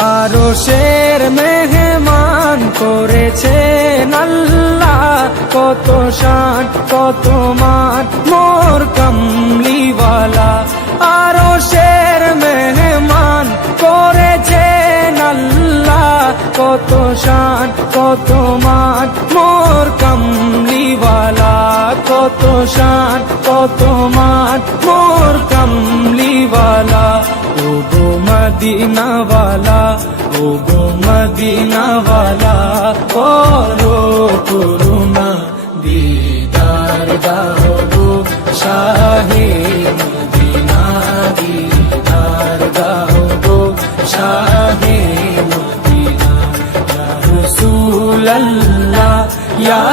আরশের মেহমান করেছেন আল্লাহ, কত শান কত মান মোর কামলিওয়ালা। আরশের মেহমান করেছেন আল্লাহ, কত শান কত মান মোর কামলিওয়ালা, কত শান কত মান মোর কামলিওয়ালা। ও গো মদিনাওয়ালা, ও গো মদিনাওয়ালা, করো করুণা দিদার দাও গো শাহে মদিনা, দিদার দাও গো শাহে মদিনা। ইয়া রাসূলাল্লাহ, ইয়া